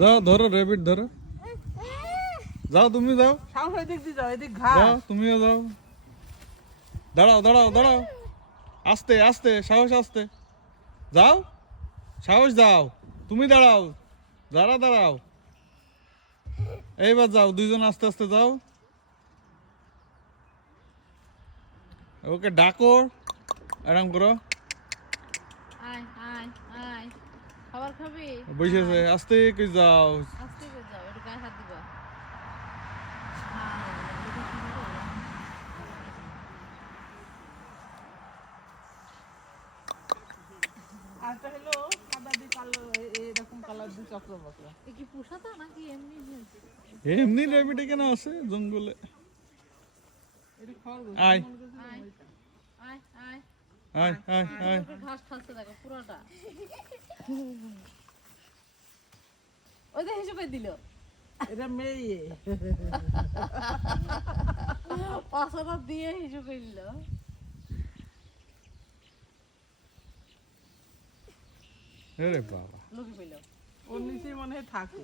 যাও, ধরো রেবিট ধরো। যাও, তুমি যাও। যাও যাও তুমিও যাও। দাঁড়াও দাঁড়াও দাঁড়াও। আস্তে আস্তে, সাহস, আস্তে। যাও, সাহস যাও তুমি দাঁড়াও দাঁড়া দাঁড়াও। এইবার যাও, দুইজন আস্তে আস্তে যাও। ওকে ডাকো, আরাম করো। খাবার খাবি? বসেছে আস্তে করে যাও। আস্তে করে যাও একটু গায়ে হাত দিবা। আরটা হলো সাদা দিয়ে কালো এ- এরকম কালার দিয়ে চক্র বক্র। এ কি পোষাতা নাকি এমনি এমনি রেবিট এখানে আছে জঙ্গলে? এটা খরগোশ আয়। আয়। আয় আয়। আয় আয় আয় ওকে ঘাস খাচ্ছে দেখো পুরোটা। ওই যে হিসেবে দিল। এটা মেয়ে। পাঁচটা দিয়ে হিসেবে দিল। বাবা। লোকে পেল ওর নিচেই মনে হয় থাকে